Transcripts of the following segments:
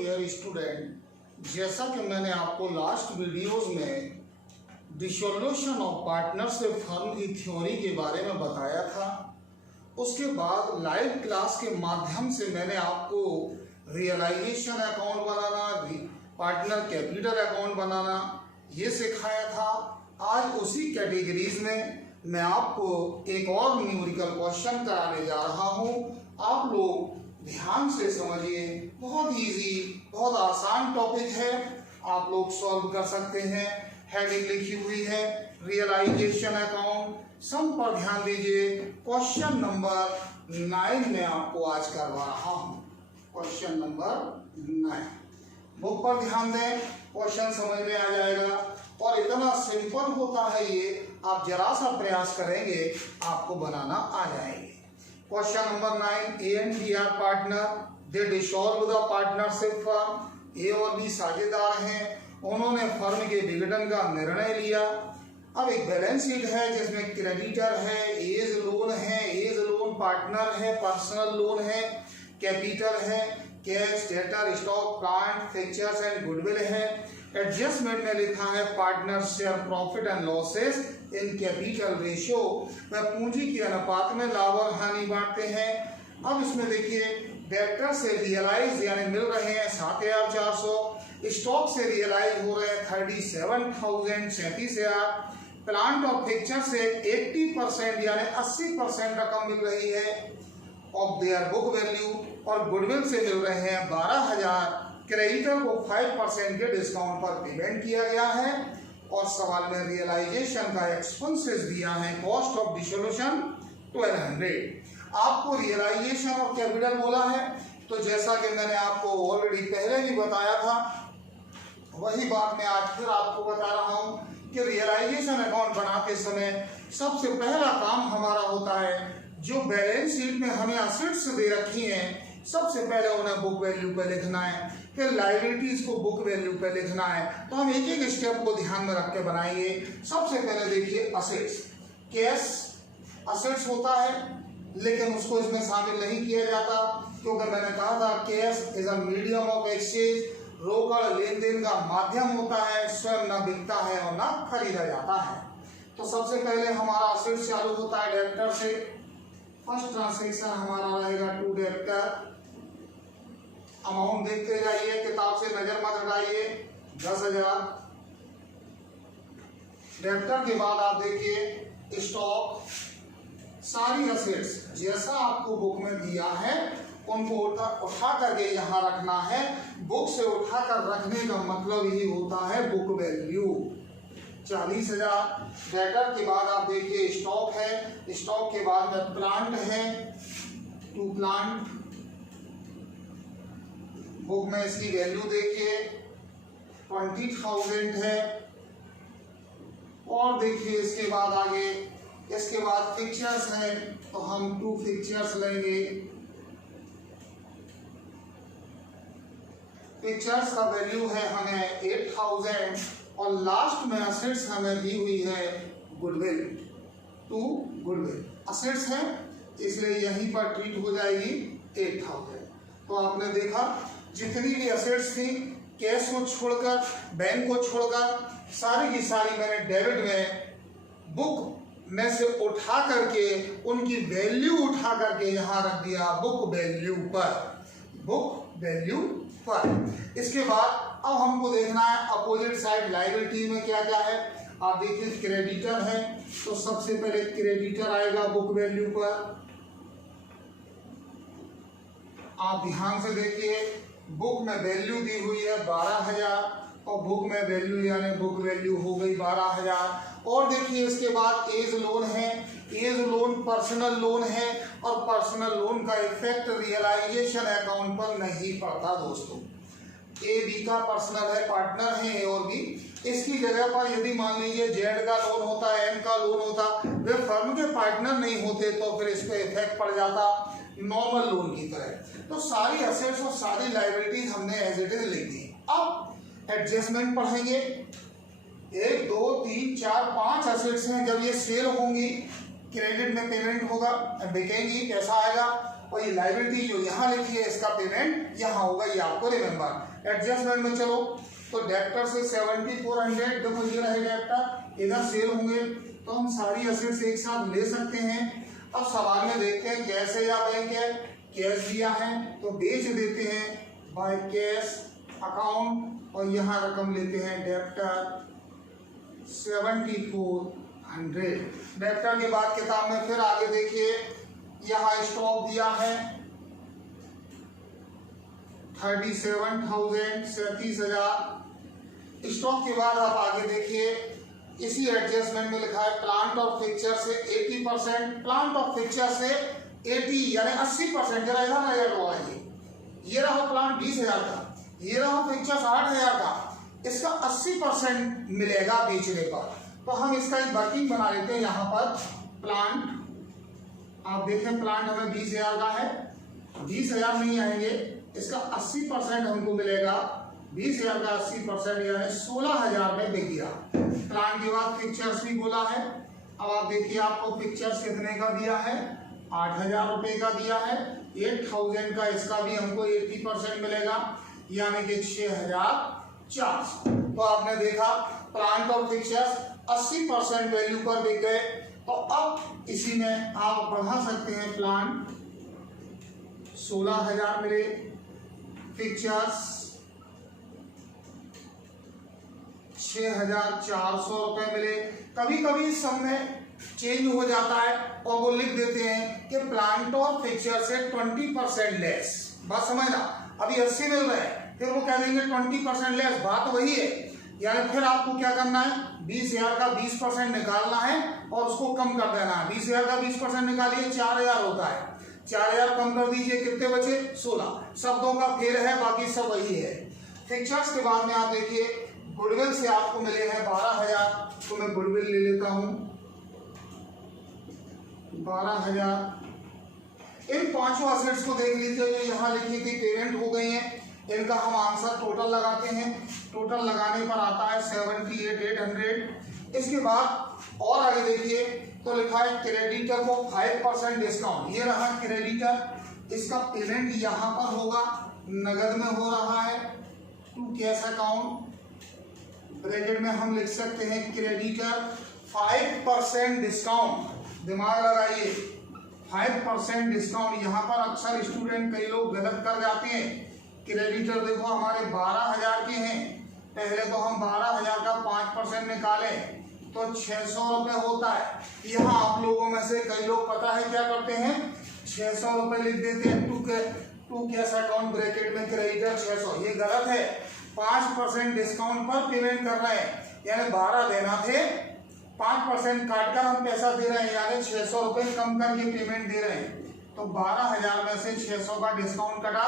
Dear student, जैसा कि मैंने आपको लास्ट वीडियोस में डिसोल्यूशन ऑफ पार्टनरशिप फर्म की थ्योरी के बारे में बताया था, उसके बाद लाइव क्लास के माध्यम से मैंने आपको रियलाइजेशन अकाउंट बनाना, पार्टनर कैपिटल अकाउंट बनाना ये सिखाया था। आज उसी कैटेगरीज में मैं आपको एक और न्यूमेरिकल क्वेश्चन कराने जा रहा हूँ। आप लोग ध्यान से समझिए, बहुत इजी, बहुत आसान टॉपिक है, आप लोग सॉल्व कर सकते हैं। हेडिंग लिखी हुई है रियलाइजेशन अकाउंट, सम पर ध्यान दीजिए। क्वेश्चन नंबर 9 में आपको आज करवा रहा हूँ। क्वेश्चन नंबर 9 बुक पर ध्यान दें, क्वेश्चन समझ में आ जाएगा और इतना सिंपल होता है ये, आप जरा सा प्रयास करेंगे आपको बनाना आ जाएंगे। Question number 9, A and B are partner, they dissolve the partnership firm. A और बी साझेदार हैं, उन्होंने फर्म के विघटन का निर्णय लिया। अब एक बैलेंस शीट है जिसमें क्रेडिटर है, एज लोन है, एज लोन पार्टनर है, पर्सनल लोन है, कैपिटल है, cash, debtor, stock, plant, fixtures and goodwill है। एडजस्टमेंट में लिखा है partner share profit and losses in capital ratio, वह पूंजी के अनुपात में लाभ और हानि बांटते हैं। अब इसमें देखिए डेटर से रियलाइज यानी मिल रहे हैं 7,400, स्टॉक से रियलाइज हो रहे हैं 37,000 37,000, प्लांट और फिक्चर से 80% यानी 80% रकम मिल रही है ऑफ देयर बुक वैल्यू, और गुडविल से मिल रहे हैं 12,000। क्रेडिटर को 5% के डिस्काउंट पर पेमेंट किया गया है और सवाल में रियलाइजेशन का एक्सपेंसेस दिया है, कॉस्ट ऑफ डिसोल्यूशन 1200। आपको रियलाइजेशन और कैपिटल बोला है, तो जैसा कि मैंने आपको ऑलरेडी पहले भी बताया था वही बात मैं आज फिर आपको बता रहा हूँ कि रियलाइजेशन अकाउंट बनाते समय सबसे पहला काम हमारा होता है, जो बैलेंस शीट में हमें असेट्स दे रखी हैं सबसे पहले उन्हें बुक वैल्यू पे लिखना है, फिर लायबिलिटीज को बुक वैल्यू पे लिखना है। तो हम एक एक स्टेप को ध्यान में रख के बनाएंगे। सबसे पहले देखिए असेट्स, कैश असेट्स होता है लेकिन उसको इसमें शामिल नहीं किया जाता, क्योंकि मैंने कहा था cash is a medium of exchange, रोकड़ लेन देन का माध्यम होता है, स्वयं न बिकता है और न खरीदा जाता है। तो सबसे पहले हमारा असेट्स चालू होता है डेबिटर से। फर्स्ट ट्रांसैक्शन हमारा रहेगा टू डेबिटर। अमाउंट देखते जाइए, किताब से नजर मत हटाइए, 10,000। डेबिटर के बाद आप देखिए स्टॉक, सारी असेट्स जैसा आपको बुक में दिया है उनको उठा करके यहाँ रखना है। बुक से उठा कर रखने का मतलब ही होता है बुक वैल्यू 40,000। डेटर के बाद आप देखिए स्टॉक है, स्टॉक के बाद में प्लांट है, 2 प्लांट, बुक में इसकी वैल्यू देखिए 20,000 है। और देखिए इसके बाद आगे, इसके बाद फिक्चर्स है तो हम 2 फिक्चर्स लेंगे। फिक्चर्स का वैल्यू है हमें 8,000 और लास्ट में असेट्स हमें दी हुई है गुडविल, 2 गुडविल असेट्स है इसलिए यहीं पर ट्रीट हो जाएगी 8,000। तो आपने देखा जितनी भी असेट्स थी कैश को छोड़कर, बैंक को छोड़कर, सारी की सारी मैंने डेबिट में बुक में से उठा करके उनकी वैल्यू उठा करके यहाँ रख दिया बुक वैल्यू पर, बुक वैल्यू पर। इसके बाद अब हमको देखना है अपोजिट साइड लायबिलिटी में क्या क्या है। आप देखिए क्रेडिटर है तो सबसे पहले क्रेडिटर आएगा बुक वैल्यू पर। आप ध्यान से देखिए बुक में वैल्यू दी हुई है 12,000 और बुक में वैल्यू यानी बुक वैल्यू हो गई 12,000। और देखिए इसके बाद एज लोन है, एज लोन पर्सनल लोन है और पर्सनल लोन का इफेक्ट रियलाइजेशन अकाउंट पर नहीं पड़ता दोस्तों। ए बी का पर्सनल है, पार्टनर है ए और बी, इसकी जगह पर यदि मान लीजिए जेड का लोन होता, एम का लोन होता, वे फर्म के पार्टनर नहीं होते तो फिर इस पर इफेक्ट पड़ जाता नॉर्मल लोन की तरह। तो सारी असेट्स और सारी लायबिलिटीज हमने एज इट इज लिख दी। अब एडजस्टमेंट पढ़ेंगे, 1 2 3 4 5 असेट्स हैं, जब ये सेल होंगी क्रेडिट में पेमेंट होगा, बिकेंगी पैसा आएगा, और ये लायबिलिटी जो यहाँ लिखी है इसका पेमेंट यहाँ होगा, ये आपको रिमेम्बर। एडजस्टमेंट में चलो तो डेप्टर से 7400, देखो ये रहे डेप्टर, इधर सेल होंगे तो हम सारी एसेट्स एक साथ ले सकते हैं। अब सवाल में देखते हैं कैश है या बैंक है। कैश दिया है तो बेच देते हैं बाय कैश अकाउंट और यहाँ रकम लेते हैं डेप्टर 7400। डेप्टर के बाद किताब में फिर आगे देखिए यहाँ स्टॉक दिया है 37,000, 37,000। स्टॉक के बाद आप आगे देखिए इसी एडजस्टमेंट में लिखा है प्लांट और फिक्चर से 80%, प्लांट और फिक्चर से 80 यानी 80%। जरा इधर नजर हुआ है, ये रहा प्लांट 20,000 का, ये रहा फिक्चर 60,000 का, इसका 80% मिलेगा बेचने पर। तो हम इसका एक वर्किंग बना लेते हैं। यहाँ पर प्लांट आप देखें, प्लांट हमें 20,000 का है, 20,000 नहीं आएंगे, इसका 80% हमको मिलेगा। 20,000 का 80% यानी 16,000 में बिक गया। प्लांट के बाद पिक्चर्स भी बोला है। अब आप देखिए आपको पिक्चर्स कितने का दिया है, 8,000 रुपए का दिया है। 8,000 का इसका भी हमको 80% मिलेगा यानी कि 6,400। तो आपने देखा प्लांट और पिक्चर्स 80% वैल्यू पर बिक गए। तो अब इसी में आप बढ़ा सकते हैं, प्लांट 16,000 मिले, पिक्चर्स 6,400 रुपए मिले। कभी कभी इस सब में चेंज हो जाता है और वो लिख देते हैं कि प्लांट और पिक्चर से 20% लेस। बात समझना, अभी 80 मिल रहे हैं, फिर वो कह देंगे 20% लेस, बात वही है। यानी फिर आपको क्या करना है, 20,000 का 20% निकालना है और उसको कम कर देना है। 20,000 का 20% निकालिए 4,000 होता है, 4,000 कम कर दीजिए, कितने बचे 16। शब्दों का फेर है, बाकी सब वही है। फिक्चर्स के बाद में आप देखिए गुडविल से आपको मिले हैं 12,000, तो मैं गुडविल ले लेता हूं 12,000। इन पांचों एसेट्स को देख लीजिए, जो यहाँ लिखी थी पेमेंट हो गई है, इनका हम आंसर टोटल लगाते हैं। टोटल लगाने पर आता है 78,800। इसके बाद और आगे देखिए तो लिखा है क्रेडिटर को 5% डिस्काउंट। ये रहा क्रेडिटर, इसका पेमेंट यहाँ पर होगा, नगद में हो रहा है टू कैश अकाउंट। ब्रैकेट में हम लिख सकते हैं क्रेडिटर 5% डिस्काउंट। दिमाग लगाइए, 5% डिस्काउंट। यहाँ पर अक्सर स्टूडेंट कई लोग गलत कर जाते हैं। क्रेडिटर देखो हमारे 12,000 के हैं, पहले तो हम 12,000 का 5% निकाले तो 600 रुपए होता है। यहाँ आप लोगों में से कई लोग पता है क्या करते हैं, 600 रुपए लिख देते हैं टू कैश अकाउंट ब्रैकेट में क्रेडिटर 600। ये गलत है। 5% डिस्काउंट पर पेमेंट कर रहे हैं, यानी 12 देना थे, 5% काटकर हम पैसा दे रहे हैं, यानी 600 रुपए कम करके पेमेंट दे रहे हैं। तो 12,000 में से 600 का डिस्काउंट कटा,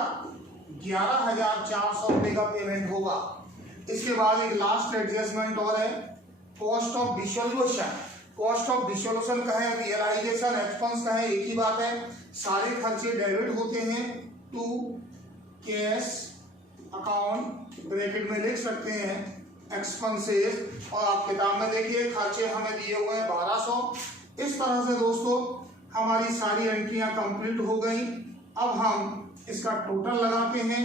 11,400 रुपए का पेमेंट होगा। इसके बाद एक लास्ट एडजस्टमेंट और है, cost of dissolution. Cost of dissolution कहें, रियलाइजेशन एक्सपेंस कहें, एक ही बात है। सारे खर्चे डेबिट होते हैं टू कैश अकाउंट, ब्रैकेट में लिख सकते हैं एक्सपेंसेस। और आप किताब में देखिए खर्चे हमें दिए हुए हैं 1200। इस तरह से दोस्तों हमारी सारी एंट्रियां कंप्लीट हो गई। अब हम इसका टोटल लगाते हैं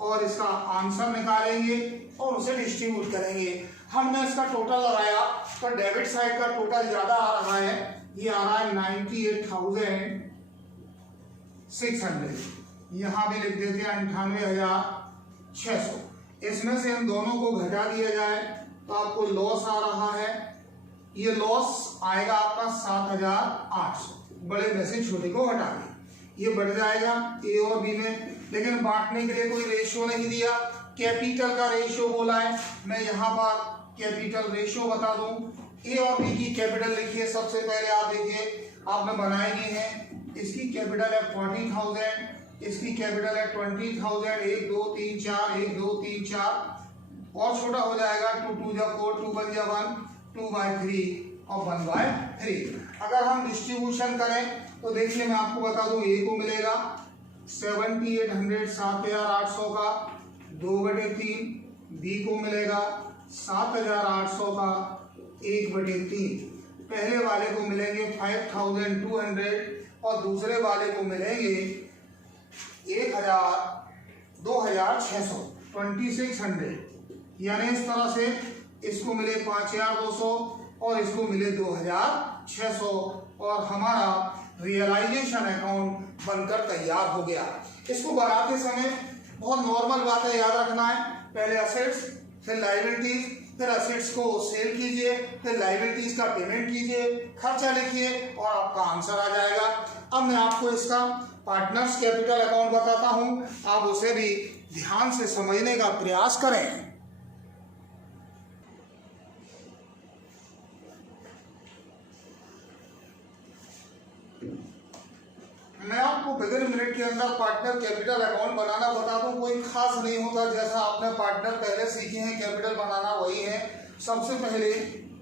और इसका आंसर निकालेंगे और उसे डिस्ट्रीब्यूट करेंगे। हमने इसका टोटल लगाया तो डेबिट साइड का टोटल ज्यादा आ रहा है, ये आ रहा है 98,600। यहाँ भी लिख देते हैं 98,600। इसमें से इन दोनों को घटा दिया जाए तो आपको लॉस आ रहा है, ये लॉस आएगा आपका 7,800। बड़े में से छोटे को हटा दिए, ये बढ़ जाएगा ए और बी में। लेकिन बांटने के लिए कोई रेशियो नहीं दिया, कैपिटल का रेशियो बोला है। मैं यहाँ पर कैपिटल रेशियो बता दूं, ए और बी की कैपिटल लिखिए। सबसे पहले आप देखिए आपने बनाई नहीं है, इसकी कैपिटल है 40,000, इसकी कैपिटल है 20,000। 1 2 3 4, 1 2 3 4 और छोटा हो जाएगा 2 2 जा 4, 2 1 जा 1, 2/3 और 1/3। अगर हम डिस्ट्रीब्यूशन करें तो देखिए मैं आपको बता दूं, ए को मिलेगा 7,800, 7,800 का 2/3, बी को मिलेगा 7,800 का 1/3। पहले वाले को मिलेंगे 5,200 और दूसरे वाले को मिलेंगे 2,600। 2600, यानी इस तरह से इसको मिले 5200 और इसको मिले 2600 और हमारा रियलाइजेशन अकाउंट बनकर तैयार हो गया। इसको बनाते समय बहुत नॉर्मल बात है, याद रखना है, पहले असेट्स फिर लायबिलिटीज, फिर असेट्स को सेल कीजिए, फिर लायबिलिटीज का पेमेंट कीजिए, खर्चा लिखिए और आपका आंसर आ जाएगा। अब मैं आपको इसका पार्टनर्स कैपिटल अकाउंट बताता हूं, आप उसे भी ध्यान से समझने का प्रयास करें। मैं आपको विदिन मिनट के अंदर पार्टनर कैपिटल अकाउंट बनाना बता दूं, कोई खास नहीं होता, जैसा आपने पार्टनर पहले सीखे हैं कैपिटल बनाना वही है। सबसे पहले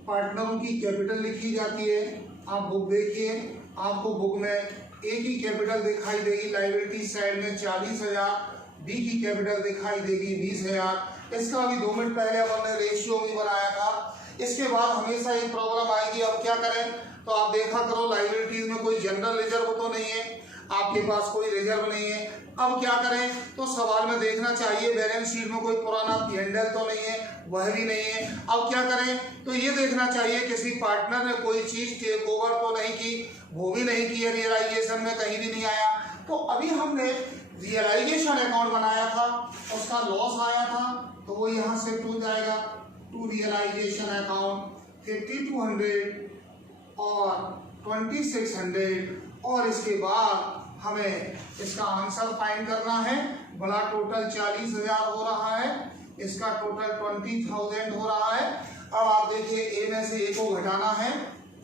पार्टनरों की कैपिटल लिखी जाती है। आप बुक देखिए, आपको बुक में ए की कैपिटल दिखाई देगी लायबिलिटी साइड में 40,000, बी की कैपिटल दिखाई देगी 20,000। इसका अभी 2 मिनट पहले हमने रेशियो भी बनाया था। इसके बाद हमेशा एक प्रॉब्लम आएगी, अब क्या करें, तो आप देखा करो लायबिलिटीज में कोई जनरल रिजर्व तो नहीं है, आपके पास कोई रिजर्व नहीं है। अब क्या करें, तो सवाल में देखना चाहिए बैलेंस शीट में कोई पुराना P&L तो नहीं है, वह भी नहीं है। अब क्या करें, तो ये देखना चाहिए किसी पार्टनर ने कोई चीज टेक ओवर तो नहीं की, वो भी नहीं की है, रियलाइजेशन में कहीं भी नहीं आया। तो अभी हमने रियलाइजेशन अकाउंट बनाया था, उसका लॉस आया था, तो वो यहाँ से टू जाएगा टू रियलाइजेशन अकाउंट 5200 और 2600 और इसके बाद हमें इसका आंसर फाइंड करना है। बड़ा टोटल 40,000 हो रहा है, इसका टोटल 20,000 हो रहा है। अब आप देखिए ए में से ए को घटाना है,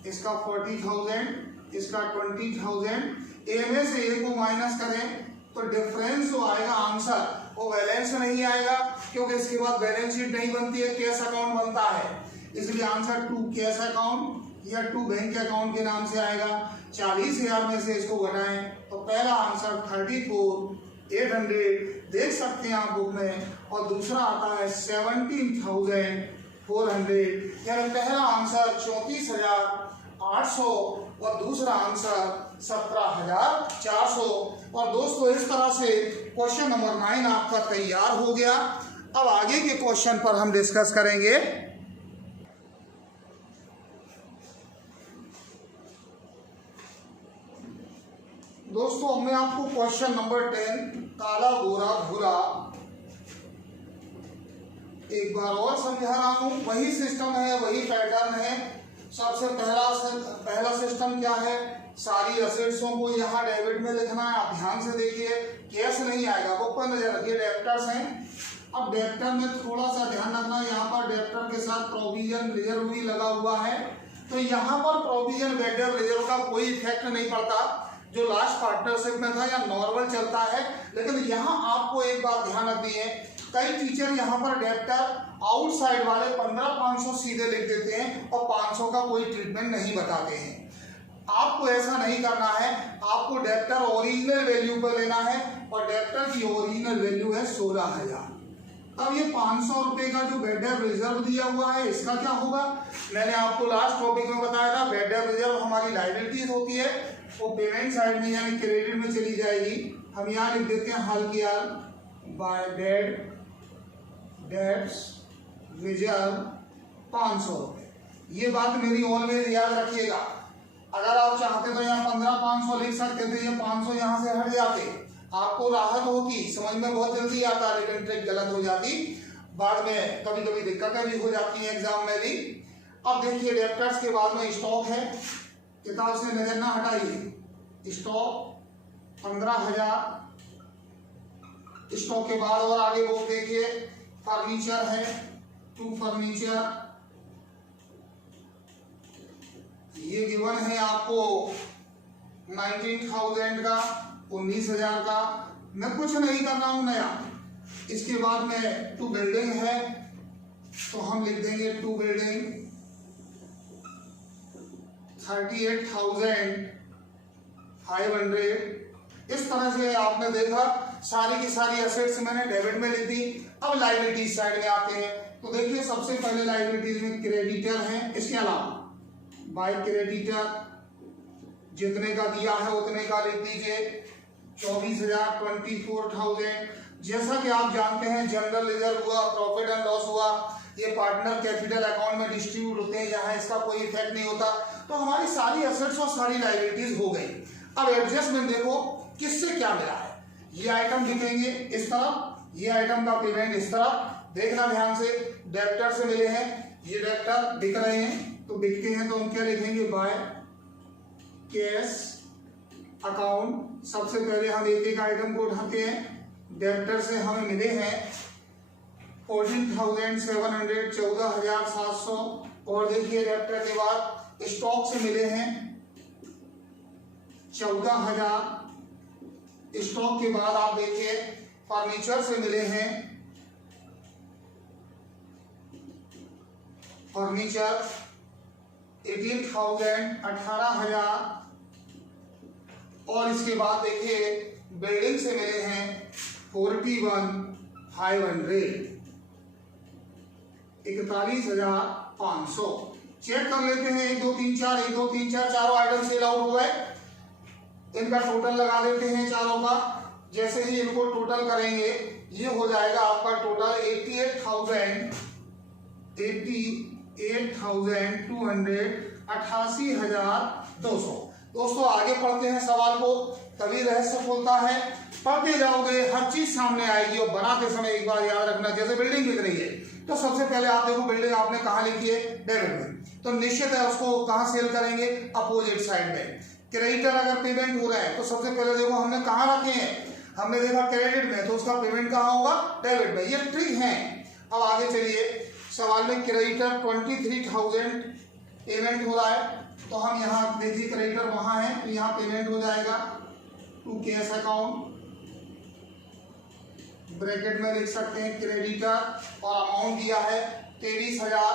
इसका 40,000, इसका 20,000, ए में से ए को माइनस करें तो डिफरेंस जो आएगा आंसर वो बैलेंस नहीं आएगा, क्योंकि इसके बाद बैलेंस शीट नहीं बनती है, कैश अकाउंट बनता है। इसलिए आंसर 2 कैश अकाउंट या 2 बैंक अकाउंट के नाम से आएगा। 40,000 में से इसको घटाएं तो पहला आंसर 34,800 देख सकते हैं आप बुक में, और दूसरा आता है 17,400, यानी पहला आंसर 34,800 और दूसरा आंसर 17,400। और दोस्तों इस तरह से क्वेश्चन नंबर 9 आपका तैयार हो गया। अब आगे के क्वेश्चन पर हम डिस्कस करेंगे। दोस्तों मैं आपको क्वेश्चन नंबर 10 काला गोरा भूरा एक बार और समझा रहा हूं। वही सिस्टम है, वही पैटर्न है। सबसे पहला सिस्टम क्या है, सारी असेट्सों को यहाँ डेबिट में लिखना है। आप ध्यान से देखिए, कैश नहीं आएगा, बुक पर नजर रखिए, डेब्टर्स हैं। अब डेब्टर में थोड़ा सा ध्यान रखना, यहाँ पर डेब्टर के साथ प्रोविजन रिजर्व भी लगा हुआ है, तो यहाँ पर प्रोविजन वेंडर रिजर्व का कोई इफेक्ट नहीं पड़ता, जो लास्ट पार्टनरशिप में था या नॉर्मल चलता है। लेकिन यहाँ आपको एक बात ध्यान रखनी है, कई टीचर यहाँ पर डेब्टर आउटसाइड वाले 15,500 सीधे लिख देते हैं और 500 का कोई ट्रीटमेंट नहीं बताते हैं। आपको ऐसा नहीं करना है, आपको डेब्टर ओरिजिनल वैल्यू पर लेना है और डेब्टर की ओरिजिनल वैल्यू है 16,000। अब ये 500 रुपए का जो वेंडर रिजर्व दिया हुआ है, इसका क्या होगा, मैंने आपको लास्ट टॉपिक में बताया था, वेंडर रिजर्व हमारी लायबिलिटीज होती है, वो पेमेंट साइड में यानी क्रेडिट में चली जाएगी। हम यहाँ लिख देते हैं हाल की हाल बाय डेट्स रिजर्व 500 रुपये। ये बात मेरी ऑलवेज याद रखिएगा। अगर आप चाहते तो यहाँ 15,500 लिख सकते थे, ये 500 यहाँ से हट जाते, आपको राहत होगी, समझ में बहुत जल्दी आता, लेकिन ट्रिक गलत हो जाती, बाद में कभी कभी दिक्कतें भी हो जाती हैं एग्जाम में भी। अब देखिए डेब्टर्स के बाद में स्टॉक है, किताब से नजर ना हटाइए, स्टॉक 15,000। स्टॉक के बाद और आगे बुक देखिए, फर्नीचर है 2 फर्नीचर, ये गिवन है आपको 19,000 का, 19,000 का। मैं कुछ नहीं कर रहा हूं नया। इसके बाद में 2 बिल्डिंग है, तो हम लिख देंगे 2 बिल्डिंग 38,500। इस तरह से आपने देखा सारी की सारी असेट्स मैंने डेबिट में लिख दी। अब लायबिलिटीज साइड में आते हैं, तो देखिए सबसे पहले लायबिलिटीज में क्रेडिटर है, इसके अलावा बाय क्रेडिटर जितने का दिया है उतने का लिख दीजिए 24,000, 24,000। जैसा कि आप जानते हैं जनरल रिजर्व हुआ, प्रॉफिट एंड लॉस हुआ, ये पार्टनर कैपिटल अकाउंट में डिस्ट्रीब्यूट होते हैं, यहाँ इसका कोई इफेक्ट नहीं होता। तो हमारी सारी एसेट्स और सारी लायबिलिटीज हो गई। अब एडजस्टमेंट देखो किससे क्या मिला है। ये आइटम दिखेंगे इस तरफ, ये आइटम का पेमेंट इस तरफ, देखना ध्यान से। डेब्टर से मिले हैं, ये डेब्टर दिख रहे हैं तो दिखते हैं तो हम क्या लिखेंगे, बाय कैश अकाउंट। सबसे पहले हम एक एक आइटम को उठाते हैं। डेब्टर से हमें मिले हैं 14,700, 14,700। और देखिए डेब्टर के बाद स्टॉक से मिले हैं 14,000। स्टॉक के बाद आप देखिए फर्नीचर से मिले हैं, फर्नीचर 18,000, 18,000। और इसके बाद देखिए बिल्डिंग से मिले हैं 41,500, 41,500। चेक कर लेते हैं 1 2 3 4, 1 2 3 4, चारों आइटम सेल आउट हो गए। इनका टोटल लगा देते हैं चारों का। जैसे ही इनको टोटल करेंगे ये हो जाएगा आपका टोटल 88,200, 88,200। दोस्तों आगे पढ़ते हैं सवाल को, तभी रहस्य खुलता है। पढ़ते जाओगे हर चीज सामने आएगी। और बनाते समय एक बार याद रखना, जैसे बिल्डिंग बिक रही है तो सबसे पहले आप देखो बिल्डिंग आपने कहाँ लिखी है, डेबिट में, तो निश्चित है उसको कहाँ सेल करेंगे, अपोजिट साइड में। क्रेडिटर अगर पेमेंट हो रहा है तो सबसे पहले देखो हमने कहाँ रखे हैं, हमने देखा क्रेडिट में, तो उसका पेमेंट कहाँ होगा, डेबिट में। ये ट्रिक है। अब आगे चलिए, सवाल में क्रेडिटर 23,000 पेमेंट हो रहा है, तो हम यहाँ देखिए क्रेडिटर वहाँ है तो यहाँ पेमेंट हो जाएगा टू कैश अकाउंट, ब्रैकेट में लिख सकते हैं क्रेडिटर, और अमाउंट दिया है 23,000,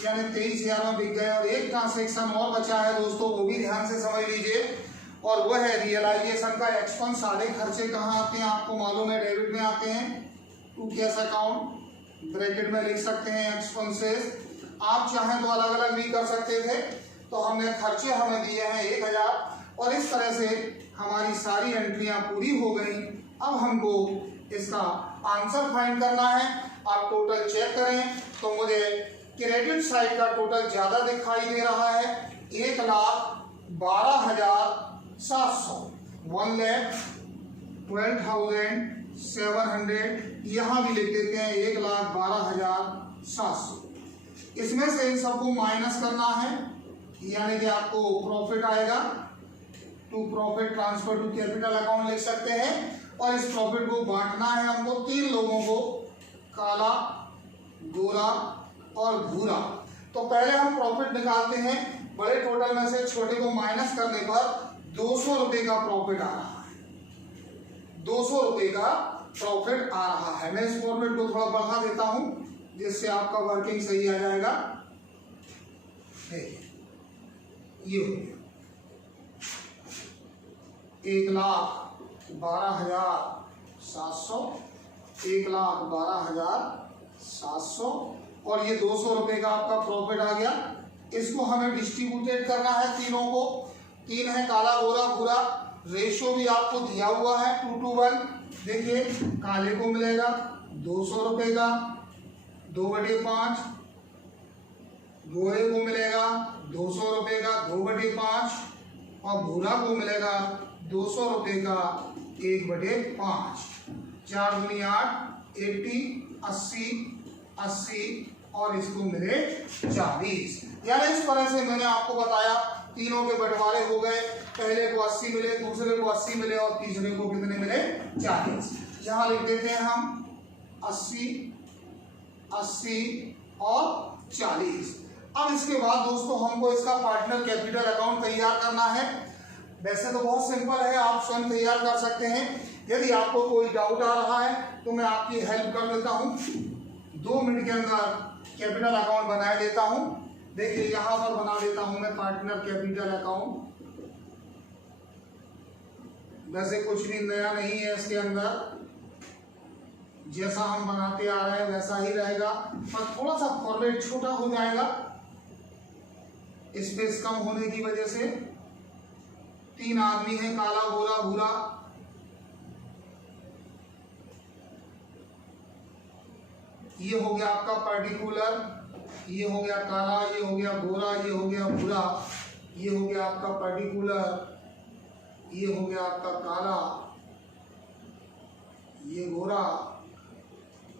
यानी 23,000 में बिक गए। और एक ट्रांसेक्शन और बचा है दोस्तों, वो भी ध्यान से समझ लीजिए, और वो है रियलाइजेशन का एक्सपेंस। सारे खर्चे कहाँ आते हैं आपको मालूम है, डेबिट में आते हैं, टू कैश अकाउंट, ब्रैकेट में लिख सकते हैं एक्सपेंसेस। आप चाहें तो अलग अलग भी कर सकते थे। तो हमने खर्चे हमें दिए हैं 1,000, और इस तरह से हमारी सारी एंट्रियां पूरी हो गई। अब हमको इसका आंसर फाइंड करना है। आप टोटल चेक करें तो मुझे क्रेडिट साइड का टोटल ज्यादा दिखाई दे रहा है, 1,12,700, 1,12,700। यहाँ भी लिख देते हैं 1,12,700। इसमें से इन सबको माइनस करना है, यानी कि आपको प्रॉफिट आएगा, to profit transfer to capital account लिख सकते हैं। और इस प्रॉफिट को बांटना है हमको 3 लोगों को, काला, गोरा और भूरा। तो पहले हम प्रॉफिट निकालते हैं। बड़े टोटल में से छोटे को माइनस करने पर 200 रुपए का प्रॉफिट आ रहा है, 200 रुपए का प्रॉफिट आ रहा है। मैं इस फॉर्मेट को थोड़ा बढ़ा देता हूं जिससे आपका वर्किंग सही आ जाएगा। ये हो गया 1,12,700, 1,12,700, और ये 200 रुपए का आपका प्रॉफिट आ गया। इसको हमें डिस्ट्रीब्यूटेड करना है तीनों को। 3 है काला, गोरा, भूरा। रेशियो भी आपको दिया हुआ है 2:1। देखिए काले को मिलेगा 200 रुपए का 2/5, गोरे को मिलेगा 200 रुपए का 2/5, और भूरा को मिलेगा 200 रुपए का 1/5। 4 दूनी 8, 80, 80, 80, और इसको मिले 40। यानी इस तरह से मैंने आपको बताया, तीनों के बंटवारे हो गए। पहले को 80 मिले, दूसरे को 80 मिले, और तीसरे को कितने मिले, 40। यहाँ लिख देते हैं हम 80, 80 और 40। अब इसके बाद दोस्तों हमको इसका पार्टनर कैपिटल अकाउंट तैयार करना है। वैसे तो बहुत सिंपल है, आप स्वयं तैयार कर सकते हैं। यदि आपको कोई डाउट आ रहा है तो मैं आपकी हेल्प कर देता हूँ। 2 मिनट के अंदर कैपिटल अकाउंट बना देता हूँ। देखिए यहाँ पर बना देता हूँ मैं पार्टनर कैपिटल अकाउंट। वैसे कुछ भी नया नहीं है इसके अंदर, जैसा हम बनाते आ रहे हैं वैसा ही रहेगा, पर थोड़ा सा फॉर्मेट छोटा हो जाएगा स्पेस कम होने की वजह से। 3 आदमी हैं, काला, गोरा, भूरा। ये हो गया आपका पर्टिकुलर, ये हो गया काला, ये हो गया गोरा, ये हो गया भूरा, ये हो गया आपका पर्टिकुलर, ये हो गया आपका काला, ये गोरा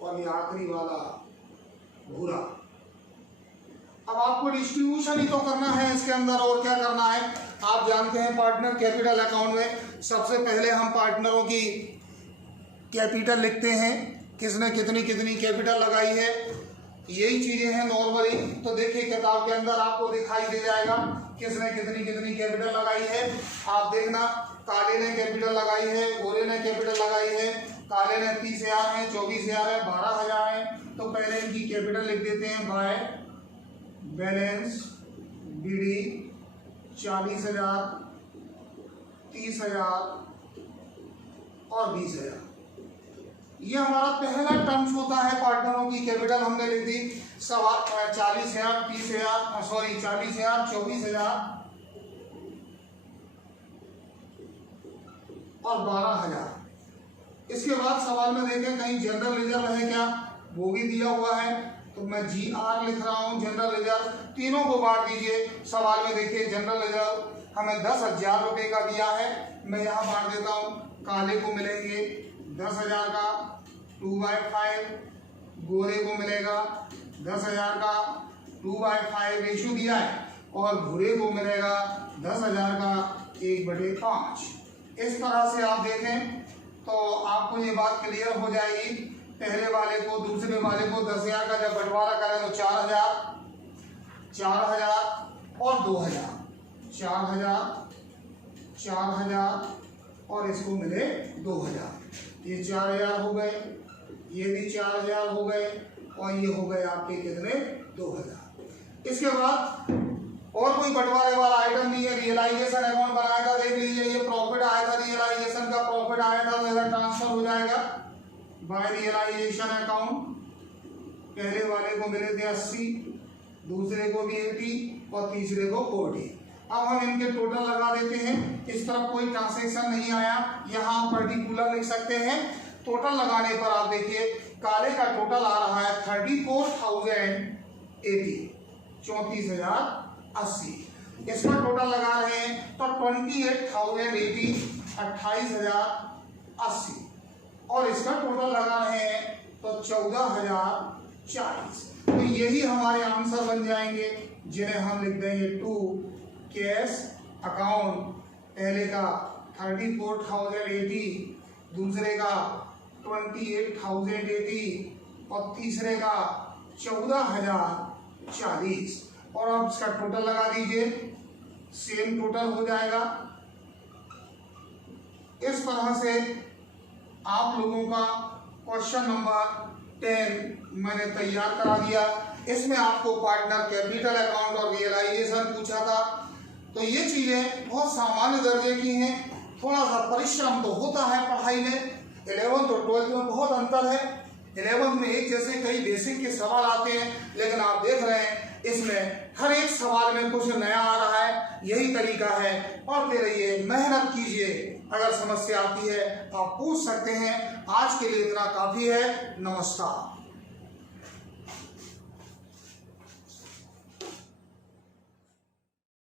और ये आखिरी वाला भूरा। अब आपको डिस्ट्रीब्यूशन ही तो करना है इसके अंदर, और क्या करना है। आप जानते हैं पार्टनर कैपिटल अकाउंट में सबसे पहले हम पार्टनरों की कैपिटल लिखते हैं, किसने कितनी कितनी कैपिटल लगाई है, यही चीजें हैं नॉर्मली। तो देखिए किताब के अंदर आपको दिखाई दे जाएगा किसने कितनी कितनी कैपिटल लगाई है। आप देखना, काले ने कैपिटल लगाई है, गोरे ने कैपिटल लगाई है। काले ने 30,000 है, 24,000 है, 12,000 है। तो पहले इनकी कैपिटल लिख देते हैं बाय बैलेंस बीडी 40,000, 30,000 और 20,000। ये हमारा पहला टर्म्स होता है पार्टनरों की कैपिटल। हमने लिख दी 40,000, 30,000, सॉरी 40,000, 24,000 और 12,000। इसके बाद सवाल में देखें कहीं जनरल रिजर्व है क्या, वो भी दिया हुआ है। तो मैं GR लिख रहा हूँ, जनरल रिजर्व। तीनों को बांट दीजिए। सवाल में देखिए जनरल रिजर्व हमें 10,000 रुपये का दिया है, मैं यहाँ बांट देता हूँ। काले को मिलेंगे 10,000 का 2/5, गोरे को मिलेगा 10,000 का 2/5 रेशो दिया है, और भूरे को मिलेगा 10,000 का 1/5। इस तरह से आप देखें तो आपको ये बात क्लियर हो जाएगी। पहले वाले को दूसरे वाले को 10,000 का जब बंटवारा करें तो 4,000, 4,000 और 2,000, 4,000, 4,000 और इसको मिले 2,000। ये 4,000 हो गए, ये भी 4,000 हो गए, और ये हो गए आपके कितने 2,000। इसके बाद और कोई बंटवारे वाला आइटम नहीं है। रियलाइजेशन अकाउंट बनाया था, देख लीजिए ये प्रॉफिट आया था, रियलाइजेशन का प्रॉफिट आया था, मेरा ट्रांसफर हो जाएगा बाय रियलाइजेशन अकाउंट। पहले वाले को मिले थे 80, दूसरे को भी 80 और तीसरे को 40। अब हम इनके टोटल लगा देते हैं। इस तरफ कोई ट्रांसैक्शन नहीं आया, यहाँ पर्टिकुलर लिख सकते हैं। टोटल लगाने पर आप देखिए काले का टोटल आ रहा है 34,080, 34,080। इसका टोटल लगा रहे हैं तो 28,080, 28,080, और इसका टोटल लगा रहे हैं तो 14,040। तो यही हमारे आंसर बन जाएंगे, जिन्हें हम लिख देंगे टू कैश अकाउंट। पहले का 34,080, दूसरे का 28,080 और तीसरे का 14,040। और आप इसका टोटल लगा दीजिए, सेम टोटल हो जाएगा। इस तरह से आप लोगों का क्वेश्चन नंबर 10 मैंने तैयार करा दिया। इसमें आपको पार्टनर कैपिटल अकाउंट और रियलाइजेशन पूछा था। तो ये चीजें बहुत सामान्य दर्जे की हैं। थोड़ा सा परिश्रम तो होता है पढ़ाई में। 11th और 12th में बहुत अंतर है। 11th में एक जैसे कई बेसिक के सवाल आते हैं, लेकिन आप देख रहे हैं इसमें हर एक सवाल में कुछ नया आ रहा है। यही तरीका है, पढ़ते रहिए, मेहनत कीजिए। अगर समस्या आती है तो आप पूछ सकते हैं। आज के लिए इतना काफी है। नमस्कार।